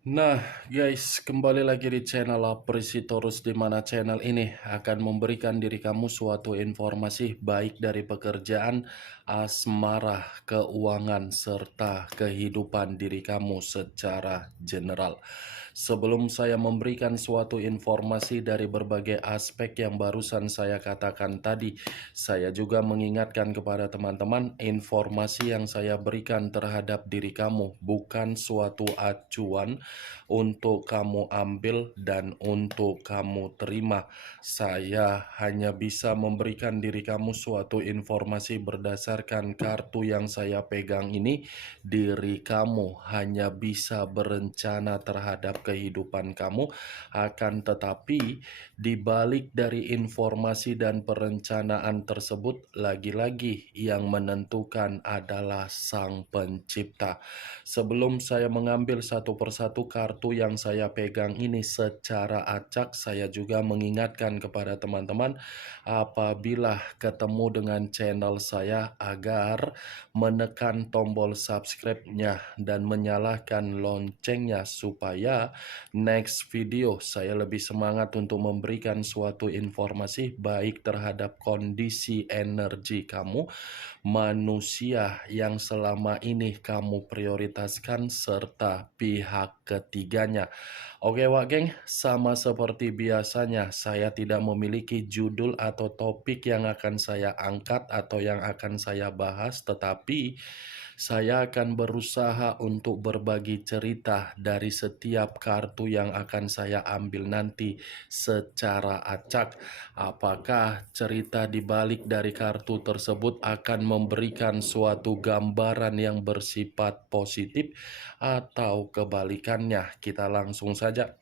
Nah, guys, kembali lagi di channel Apresitorus, di mana channel ini akan memberikan diri kamu suatu informasi baik dari pekerjaan, asmara, keuangan, serta kehidupan diri kamu secara general. Sebelum saya memberikan suatu informasi dari berbagai aspek yang barusan saya katakan tadi, saya juga mengingatkan kepada teman-teman, informasi yang saya berikan terhadap diri kamu bukan suatu acuan untuk kamu ambil dan untuk kamu terima. Saya hanya bisa memberikan diri kamu suatu informasi berdasarkan kartu yang saya pegang ini. Diri kamu hanya bisa berencana terhadap kehidupan kamu, akan tetapi di balik dari informasi dan perencanaan tersebut, lagi-lagi yang menentukan adalah Sang Pencipta. Sebelum saya mengambil satu persatu kartu yang saya pegang ini secara acak, saya juga mengingatkan kepada teman-teman apabila ketemu dengan channel saya agar menekan tombol subscribe-nya dan menyalakan loncengnya supaya next video saya lebih semangat untuk memberikan suatu informasi baik terhadap kondisi energi kamu, manusia yang selama ini kamu prioritaskan, serta pihak ketiganya. Oke Wak Geng, sama seperti biasanya saya tidak memiliki judul atau topik yang akan saya angkat atau yang akan saya bahas, tetapi saya akan berusaha untuk berbagi cerita dari setiap kartu yang akan saya ambil nanti secara acak. Apakah cerita di balik dari kartu tersebut akan memberikan suatu gambaran yang bersifat positif atau kebalikannya? Kita langsung saja.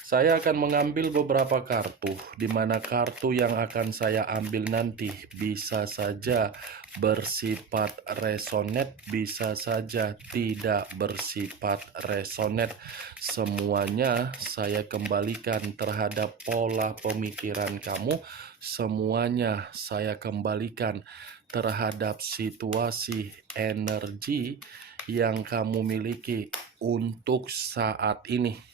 Saya akan mengambil beberapa kartu, di mana kartu yang akan saya ambil nanti bisa saja bersifat resonet, bisa saja tidak bersifat resonet. Semuanya saya kembalikan terhadap pola pemikiran kamu, semuanya saya kembalikan terhadap situasi energi yang kamu miliki untuk saat ini.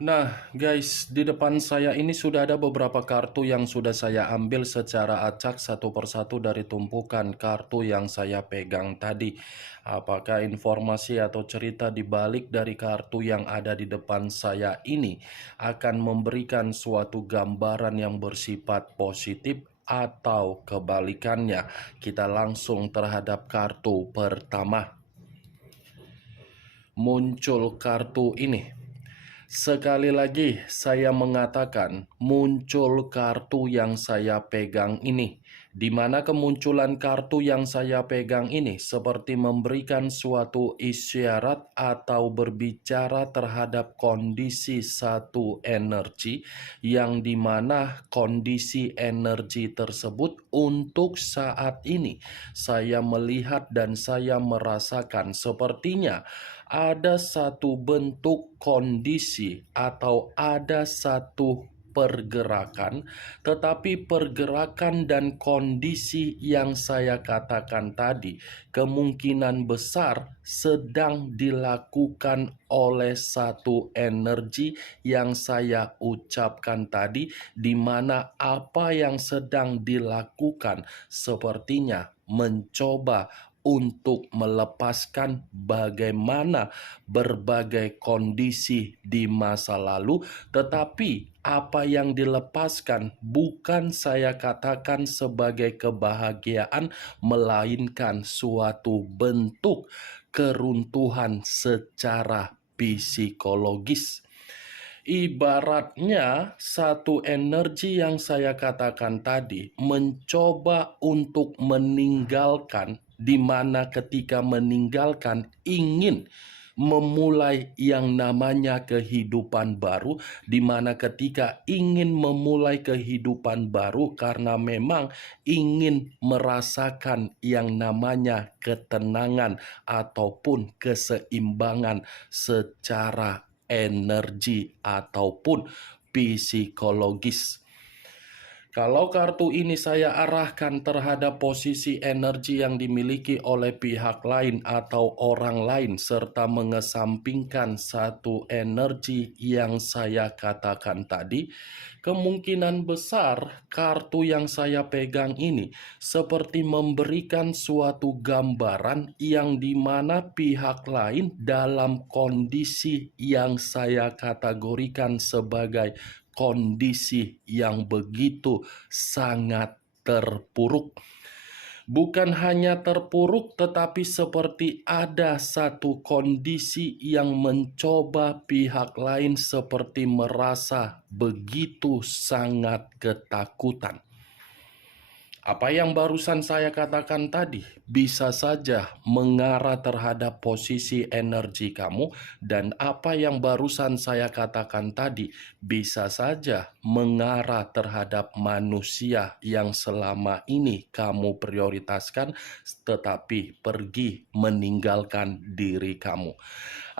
Nah, guys, di depan saya ini sudah ada beberapa kartu yang sudah saya ambil secara acak satu persatu dari tumpukan kartu yang saya pegang tadi. Apakah informasi atau cerita di balik dari kartu yang ada di depan saya ini akan memberikan suatu gambaran yang bersifat positif atau kebalikannya? Kita langsung terhadap kartu pertama. Muncul kartu ini. Sekali lagi saya mengatakan muncul kartu yang saya pegang ini, di mana kemunculan kartu yang saya pegang ini seperti memberikan suatu isyarat atau berbicara terhadap kondisi satu energi, yang dimana kondisi energi tersebut untuk saat ini saya melihat dan saya merasakan sepertinya ada satu bentuk kondisi atau ada satu pergerakan, tetapi pergerakan dan kondisi yang saya katakan tadi kemungkinan besar sedang dilakukan oleh satu energi yang saya ucapkan tadi, di mana apa yang sedang dilakukan sepertinya mencoba untuk melepaskan bagaimana berbagai kondisi di masa lalu, tetapi apa yang dilepaskan bukan saya katakan sebagai kebahagiaan, melainkan suatu bentuk keruntuhan secara psikologis. Ibaratnya satu energi yang saya katakan tadi mencoba untuk meninggalkan di mana ketika meninggalkan ingin memulai yang namanya kehidupan baru, di mana ketika ingin memulai kehidupan baru karena memang ingin merasakan yang namanya ketenangan ataupun keseimbangan secara energi ataupun psikologis. Kalau kartu ini saya arahkan terhadap posisi energi yang dimiliki oleh pihak lain atau orang lain, serta mengesampingkan satu energi yang saya katakan tadi, kemungkinan besar kartu yang saya pegang ini seperti memberikan suatu gambaran yang dimana pihak lain dalam kondisi yang saya kategorikan sebagai kondisi yang begitu sangat terpuruk. Bukan hanya terpuruk, tetapi seperti ada satu kondisi yang mencoba pihak lain seperti merasa begitu sangat ketakutan. Apa yang barusan saya katakan tadi bisa saja mengarah terhadap posisi energi kamu, dan apa yang barusan saya katakan tadi bisa saja mengarah terhadap manusia yang selama ini kamu prioritaskan tetapi pergi meninggalkan diri kamu.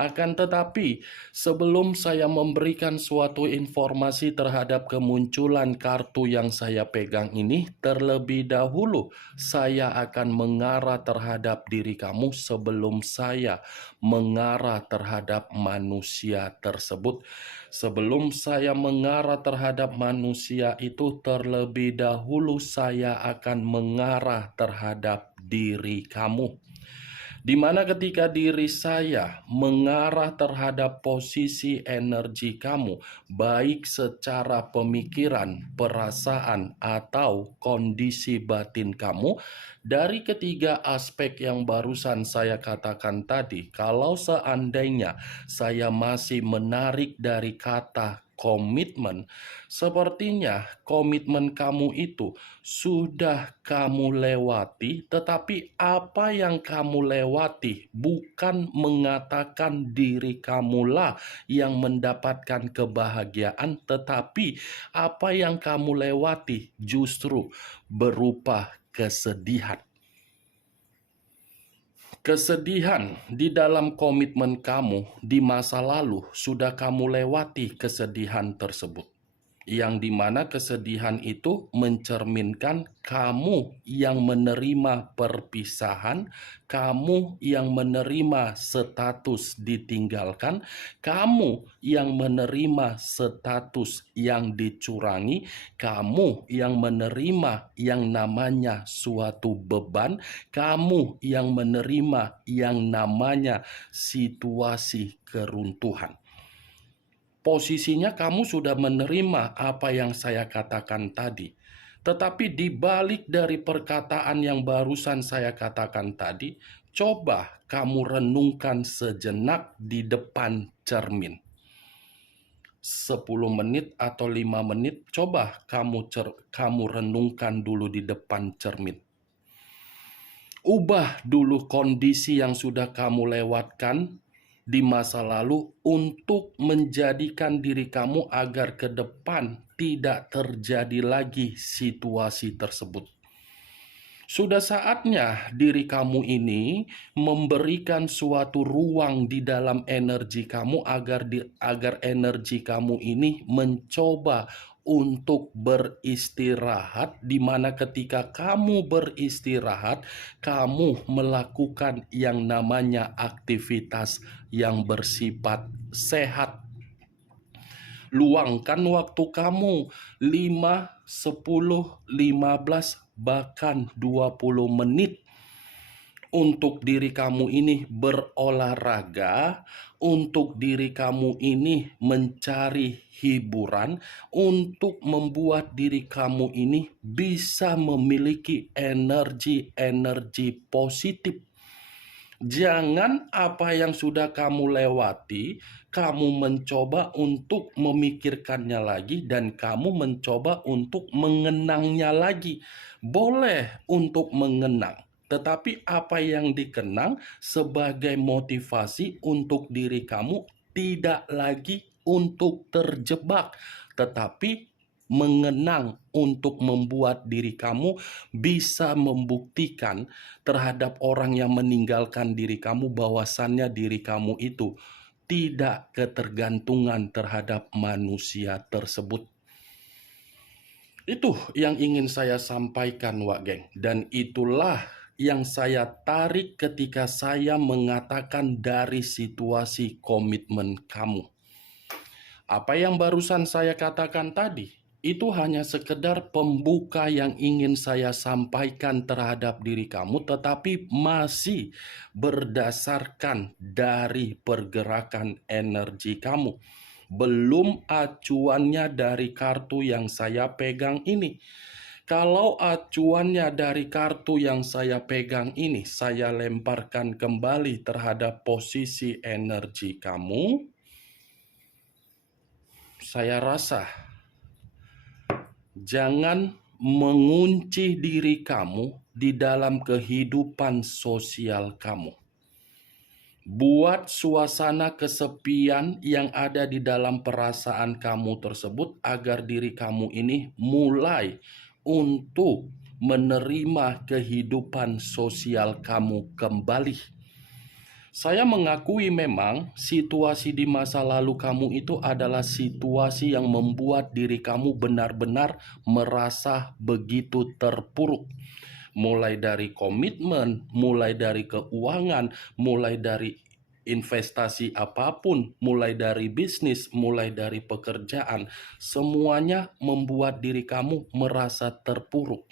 Akan tetapi, sebelum saya memberikan suatu informasi terhadap kemunculan kartu yang saya pegang ini, terlebih dahulu saya akan mengarah terhadap diri kamu sebelum saya mengarah terhadap manusia tersebut. Sebelum saya mengarah terhadap manusia itu, terlebih dahulu saya akan mengarah terhadap diri kamu. Di mana ketika diri saya mengarah terhadap posisi energi kamu, baik secara pemikiran, perasaan, atau kondisi batin kamu, dari ketiga aspek yang barusan saya katakan tadi, kalau seandainya saya masih menarik dari kata komitmen, sepertinya komitmen kamu itu sudah kamu lewati, tetapi apa yang kamu lewati bukan mengatakan diri kamulah yang mendapatkan kebahagiaan, tetapi apa yang kamu lewati justru berupa kesedihan. Kesedihan di dalam komitmen kamu di masa lalu sudah kamu lewati kesedihan tersebut. Yang dimana kesedihan itu mencerminkan kamu yang menerima perpisahan, kamu yang menerima status ditinggalkan, kamu yang menerima status yang dicurangi, kamu yang menerima yang namanya suatu beban, kamu yang menerima yang namanya situasi keruntuhan. Posisinya kamu sudah menerima apa yang saya katakan tadi. Tetapi di balik dari perkataan yang barusan saya katakan tadi, coba kamu renungkan sejenak di depan cermin. 10 menit atau 5 menit, coba kamu renungkan dulu di depan cermin. Ubah dulu kondisi yang sudah kamu lewatkan di masa lalu untuk menjadikan diri kamu agar ke depan tidak terjadi lagi situasi tersebut. Sudah saatnya diri kamu ini memberikan suatu ruang di dalam energi kamu agar energi kamu ini mencoba untuk beristirahat, di mana ketika kamu beristirahat, kamu melakukan yang namanya aktivitas yang bersifat sehat. Luangkan waktu kamu 5, 10, 15, bahkan 20 menit untuk diri kamu ini berolahraga, untuk diri kamu ini mencari hiburan, untuk membuat diri kamu ini bisa memiliki energi-energi positif. Jangan apa yang sudah kamu lewati, kamu mencoba untuk memikirkannya lagi dan kamu mencoba untuk mengenangnya lagi. Boleh untuk mengenang, tetapi apa yang dikenang sebagai motivasi untuk diri kamu tidak lagi untuk terjebak, tetapi mengenang untuk membuat diri kamu bisa membuktikan terhadap orang yang meninggalkan diri kamu bahwasannya diri kamu itu tidak ketergantungan terhadap manusia tersebut. Itu yang ingin saya sampaikan, Wak Geng. Dan itulah yang saya tarik ketika saya mengatakan dari situasi komitmen kamu. Apa yang barusan saya katakan tadi, itu hanya sekedar pembuka yang ingin saya sampaikan terhadap diri kamu, tetapi masih berdasarkan dari pergerakan energi kamu. Belum acuannya dari kartu yang saya pegang ini. Kalau acuannya dari kartu yang saya pegang ini, saya lemparkan kembali terhadap posisi energi kamu. Saya rasa jangan mengunci diri kamu di dalam kehidupan sosial kamu. Buat suasana kesepian yang ada di dalam perasaan kamu tersebut agar diri kamu ini mulai untuk menerima kehidupan sosial kamu kembali. Saya mengakui memang situasi di masa lalu kamu itu adalah situasi yang membuat diri kamu benar-benar merasa begitu terpuruk. Mulai dari komitmen, mulai dari keuangan, mulai dari investasi apapun, mulai dari bisnis, mulai dari pekerjaan, semuanya membuat diri kamu merasa terpuruk.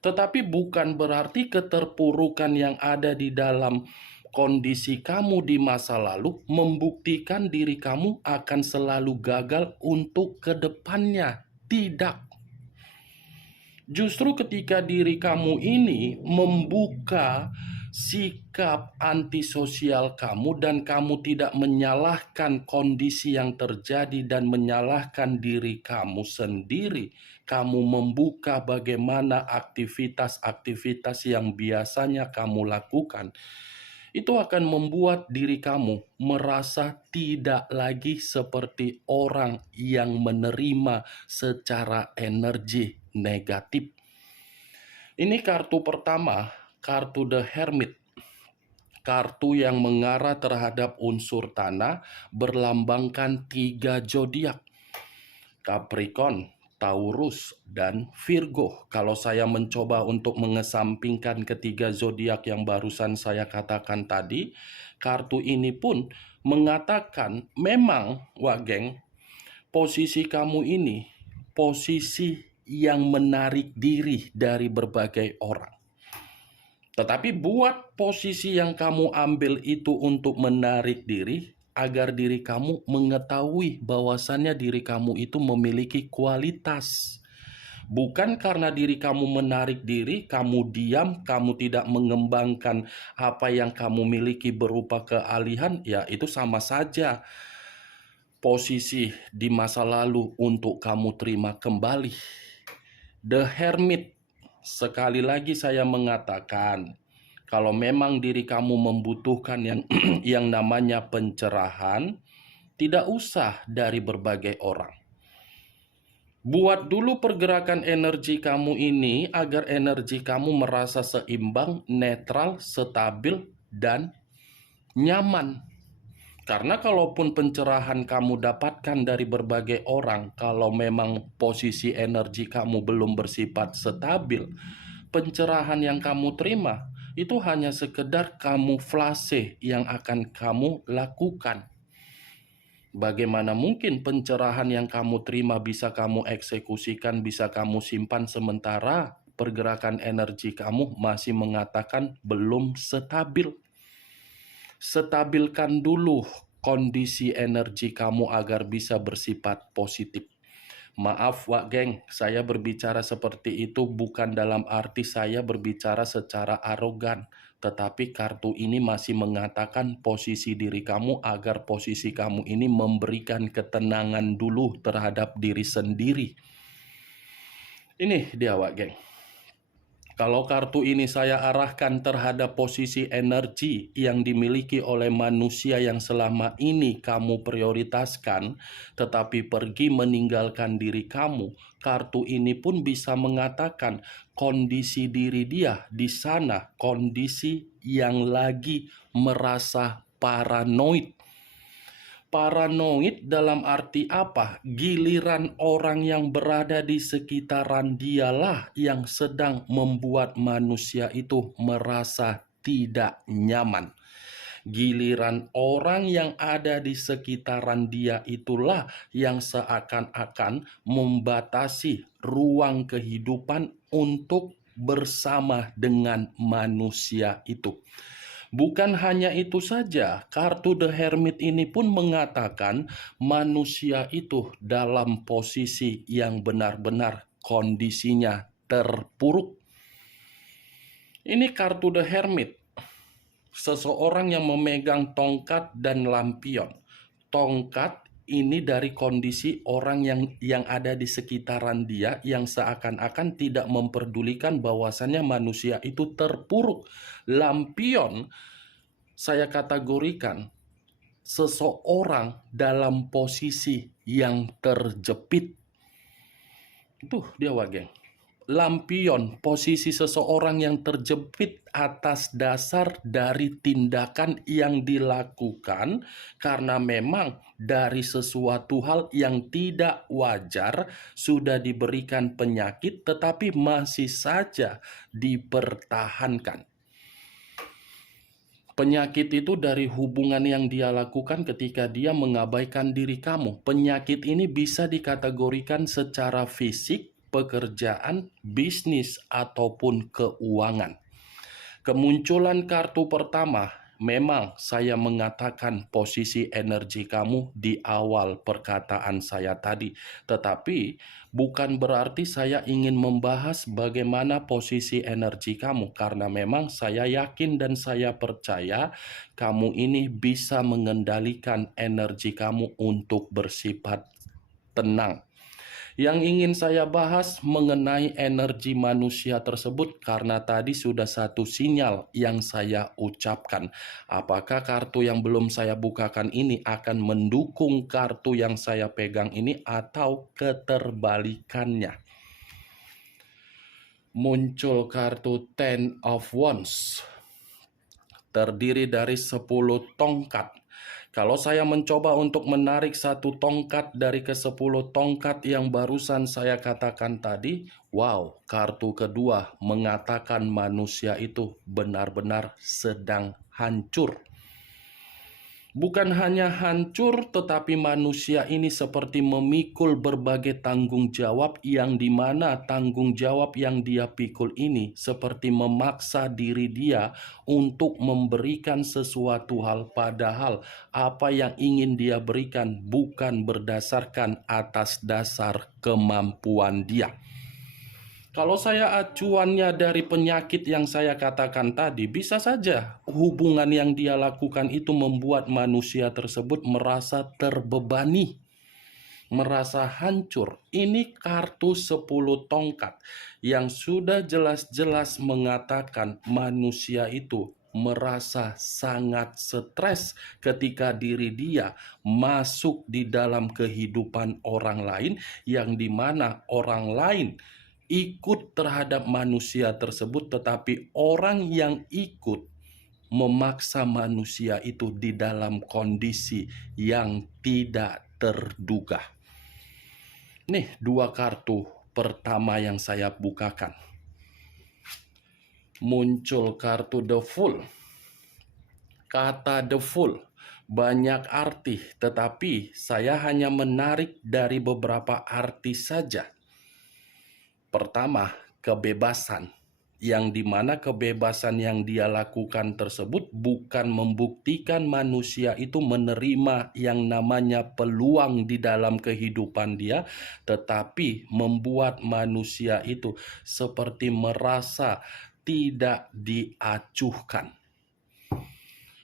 Tetapi bukan berarti keterpurukan yang ada di dalam kondisi kamu di masa lalu membuktikan diri kamu akan selalu gagal untuk kedepannya. Tidak. Justru ketika diri kamu ini membuka sikap antisosial kamu dan kamu tidak menyalahkan kondisi yang terjadi dan menyalahkan diri kamu sendiri, kamu membuka bagaimana aktivitas-aktivitas yang biasanya kamu lakukan, itu akan membuat diri kamu merasa tidak lagi seperti orang yang menerima secara energi negatif. Ini kartu pertama, kartu The Hermit. Kartu yang mengarah terhadap unsur tanah berlambangkan 3 zodiak. Capricorn, Taurus, dan Virgo. Kalau saya mencoba untuk mengesampingkan ketiga zodiak yang barusan saya katakan tadi, kartu ini pun mengatakan memang, Wak Geng, posisi kamu ini posisi yang menarik diri dari berbagai orang. Tetapi buat posisi yang kamu ambil itu untuk menarik diri, agar diri kamu mengetahui bahwasannya diri kamu itu memiliki kualitas. Bukan karena diri kamu menarik diri, kamu diam, kamu tidak mengembangkan apa yang kamu miliki berupa keahlian, ya itu sama saja posisi di masa lalu untuk kamu terima kembali. The Hermit, sekali lagi saya mengatakan, kalau memang diri kamu membutuhkan yang namanya pencerahan, tidak usah dari berbagai orang. Buat dulu pergerakan energi kamu ini agar energi kamu merasa seimbang, netral, stabil, dan nyaman. Karena kalaupun pencerahan kamu dapatkan dari berbagai orang, kalau memang posisi energi kamu belum bersifat stabil, pencerahan yang kamu terima itu hanya sekedar kamuflase yang akan kamu lakukan. Bagaimana mungkin pencerahan yang kamu terima bisa kamu eksekusikan, bisa kamu simpan sementara pergerakan energi kamu masih mengatakan belum stabil. Stabilkan dulu kondisi energi kamu agar bisa bersifat positif. Maaf Wak Geng, saya berbicara seperti itu bukan dalam arti saya berbicara secara arogan, tetapi kartu ini masih mengatakan posisi diri kamu agar posisi kamu ini memberikan ketenangan dulu terhadap diri sendiri. Ini dia Wak Geng. Kalau kartu ini saya arahkan terhadap posisi energi yang dimiliki oleh manusia yang selama ini kamu prioritaskan, tetapi pergi meninggalkan diri kamu, kartu ini pun bisa mengatakan kondisi diri dia di sana, kondisi yang lagi merasa paranoid. Paranoid dalam arti apa? Giliran orang yang berada di sekitaran dialah yang sedang membuat manusia itu merasa tidak nyaman. Giliran orang yang ada di sekitaran dia itulah yang seakan-akan membatasi ruang kehidupan untuk bersama dengan manusia itu. Bukan hanya itu saja, kartu The Hermit ini pun mengatakan manusia itu dalam posisi yang benar-benar kondisinya terpuruk. Ini kartu The Hermit, seseorang yang memegang tongkat dan lampion. Tongkat ini dari kondisi orang yang ada di sekitaran dia yang seakan-akan tidak memperdulikan bahwasannya manusia itu terpuruk. Lampion saya kategorikan seseorang dalam posisi yang terjepit. Itu dia wageng. Lampion, posisi seseorang yang terjepit atas dasar dari tindakan yang dilakukan karena memang dari sesuatu hal yang tidak wajar sudah diberikan penyakit tetapi masih saja dipertahankan. Penyakit itu dari hubungan yang dia lakukan ketika dia mengabaikan diri kamu. Penyakit ini bisa dikategorikan secara fisik, pekerjaan, bisnis, ataupun keuangan. Kemunculan kartu pertama, memang saya mengatakan posisi energi kamu di awal perkataan saya tadi. Tetapi bukan berarti saya ingin membahas bagaimana posisi energi kamu. Karena memang saya yakin dan saya percaya kamu ini bisa mengendalikan energi kamu untuk bersifat tenang. Yang ingin saya bahas mengenai energi manusia tersebut karena tadi sudah satu sinyal yang saya ucapkan. Apakah kartu yang belum saya bukakan ini akan mendukung kartu yang saya pegang ini atau keterbalikannya? Muncul kartu Ten of Wands. Terdiri dari 10 tongkat. Kalau saya mencoba untuk menarik satu tongkat dari ke-10 tongkat yang barusan saya katakan tadi, wow, kartu kedua mengatakan manusia itu benar-benar sedang hancur. Bukan hanya hancur, tetapi manusia ini seperti memikul berbagai tanggung jawab yang dimana tanggung jawab yang dia pikul ini seperti memaksa diri dia untuk memberikan sesuatu hal, padahal apa yang ingin dia berikan bukan berdasarkan atas dasar kemampuan dia. Kalau saya acuannya dari penyakit yang saya katakan tadi, bisa saja hubungan yang dia lakukan itu membuat manusia tersebut merasa terbebani, merasa hancur. Ini kartu 10 tongkat yang sudah jelas-jelas mengatakan manusia itu merasa sangat stres ketika diri dia masuk di dalam kehidupan orang lain yang dimana orang lain ikut terhadap manusia tersebut, tetapi orang yang ikut memaksa manusia itu di dalam kondisi yang tidak terduga. Nih dua kartu pertama yang saya bukakan. Muncul kartu The Fool. Kata The Fool banyak arti, tetapi saya hanya menarik dari beberapa arti saja. Pertama, kebebasan, yang dimana kebebasan yang dia lakukan tersebut bukan membuktikan manusia itu menerima yang namanya peluang di dalam kehidupan dia, tetapi membuat manusia itu seperti merasa tidak diacuhkan.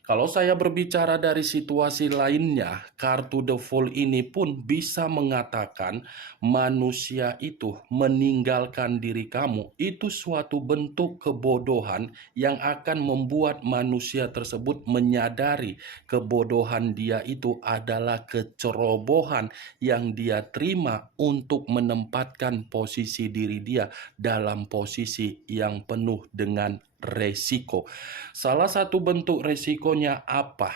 Kalau saya berbicara dari situasi lainnya, kartu The Fool ini pun bisa mengatakan manusia itu meninggalkan diri kamu. Itu suatu bentuk kebodohan yang akan membuat manusia tersebut menyadari kebodohan dia itu adalah kecerobohan yang dia terima untuk menempatkan posisi diri dia dalam posisi yang penuh dengan resiko. Salah satu bentuk resikonya apa?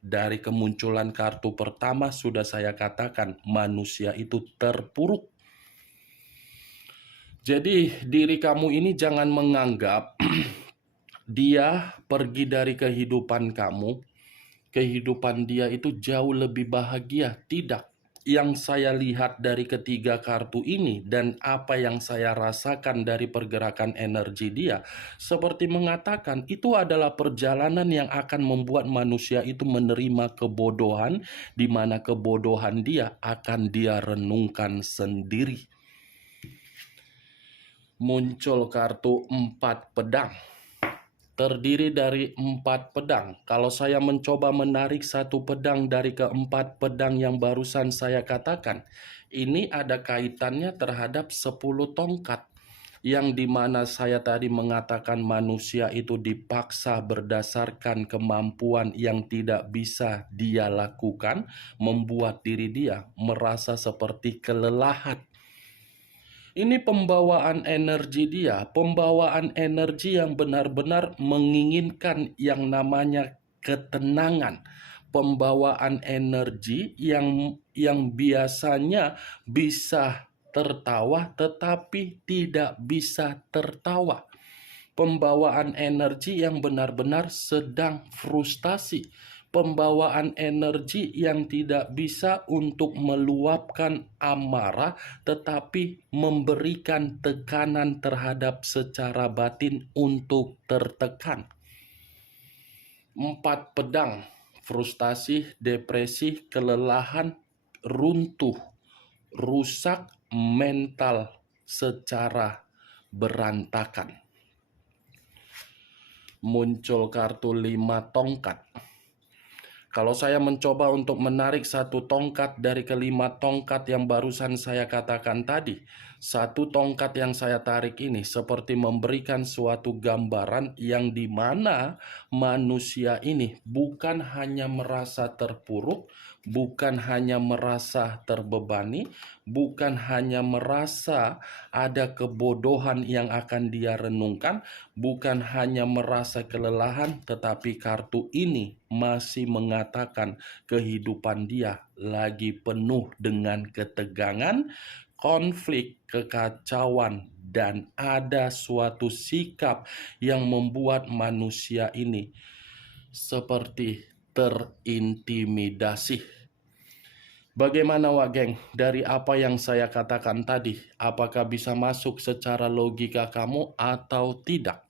Dari kemunculan kartu pertama sudah saya katakan manusia itu terpuruk. Jadi diri kamu ini jangan menganggap dia pergi dari kehidupan kamu, kehidupan dia itu jauh lebih bahagia. Tidak. Yang saya lihat dari ketiga kartu ini dan apa yang saya rasakan dari pergerakan energi dia, seperti mengatakan itu adalah perjalanan yang akan membuat manusia itu menerima kebodohan, di mana kebodohan dia akan dia renungkan sendiri. Muncul kartu 4 pedang. Terdiri dari 4 pedang. Kalau saya mencoba menarik satu pedang dari keempat pedang yang barusan saya katakan, ini ada kaitannya terhadap 10 tongkat. Yang dimana saya tadi mengatakan manusia itu dipaksa berdasarkan kemampuan yang tidak bisa dia lakukan, membuat diri dia merasa seperti kelelahan. Ini pembawaan energi dia, pembawaan energi yang benar-benar menginginkan yang namanya ketenangan. Pembawaan energi yang biasanya bisa tertawa tetapi tidak bisa tertawa. Pembawaan energi yang benar-benar sedang frustasi, pembawaan energi yang tidak bisa untuk meluapkan amarah tetapi memberikan tekanan terhadap secara batin untuk tertekan. 4 pedang, frustasi, depresi, kelelahan, runtuh, rusak mental secara berantakan. Muncul kartu 5 tongkat. Kalau saya mencoba untuk menarik satu tongkat dari kelima tongkat yang barusan saya katakan tadi, satu tongkat yang saya tarik ini seperti memberikan suatu gambaran yang dimana manusia ini bukan hanya merasa terpuruk, bukan hanya merasa terbebani, bukan hanya merasa ada kebodohan yang akan dia renungkan, bukan hanya merasa kelelahan, tetapi kartu ini masih mengatakan kehidupan dia lagi penuh dengan ketegangan, konflik, kekacauan, dan ada suatu sikap yang membuat manusia ini seperti terintimidasi. Bagaimana Wak Geng? Dari apa yang saya katakan tadi, apakah bisa masuk secara logika kamu atau tidak?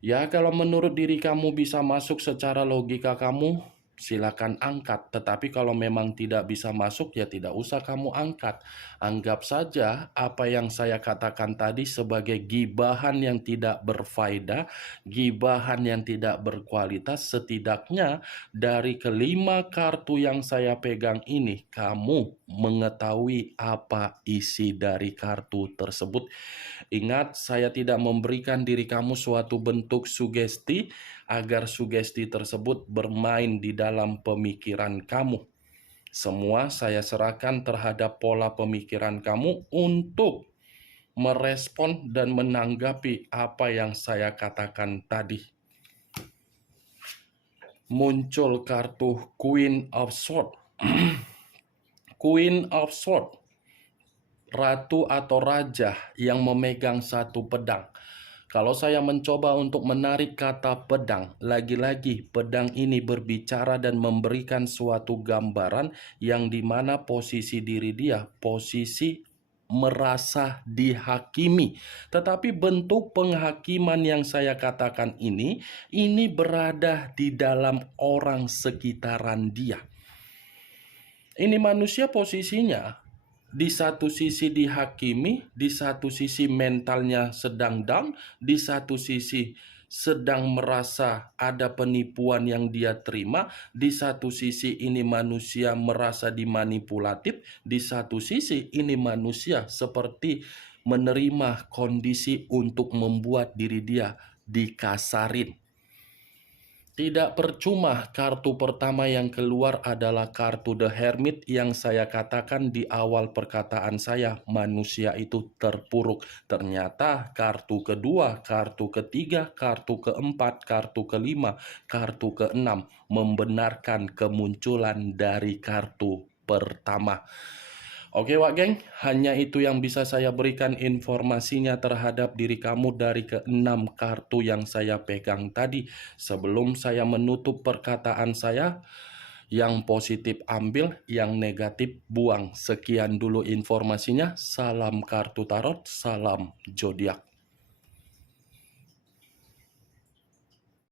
Ya, kalau menurut diri kamu bisa masuk secara logika kamu, silakan angkat. Tetapi kalau memang tidak bisa masuk, ya tidak usah kamu angkat. Anggap saja apa yang saya katakan tadi sebagai gibahan yang tidak berfaedah, gibahan yang tidak berkualitas. Setidaknya dari kelima kartu yang saya pegang ini, kamu mengetahui apa isi dari kartu tersebut. Ingat, saya tidak memberikan diri kamu suatu bentuk sugesti agar sugesti tersebut bermain di dalam pemikiran kamu. Semua saya serahkan terhadap pola pemikiran kamu untuk merespon dan menanggapi apa yang saya katakan tadi. Muncul kartu Queen of Swords. Queen of Swords, ratu atau raja yang memegang satu pedang. Kalau saya mencoba untuk menarik kata pedang, lagi-lagi pedang ini berbicara dan memberikan suatu gambaran yang dimana posisi diri dia, posisi merasa dihakimi. Tetapi bentuk penghakiman yang saya katakan ini berada di dalam orang sekitaran dia. Ini manusia posisinya di satu sisi dihakimi, di satu sisi mentalnya sedang down, di satu sisi sedang merasa ada penipuan yang dia terima. Di satu sisi ini manusia merasa dimanipulatif, di satu sisi ini manusia seperti menerima kondisi untuk membuat diri dia dikasarin. Tidak percuma kartu pertama yang keluar adalah kartu The Hermit yang saya katakan di awal perkataan saya, manusia itu terpuruk. Ternyata kartu kedua, kartu ketiga, kartu keempat, kartu kelima, kartu keenam membenarkan kemunculan dari kartu pertama. Oke Wak Geng, hanya itu yang bisa saya berikan informasinya terhadap diri kamu dari keenam kartu yang saya pegang tadi. Sebelum saya menutup perkataan saya, yang positif ambil, yang negatif buang. Sekian dulu informasinya. Salam kartu tarot, salam zodiak.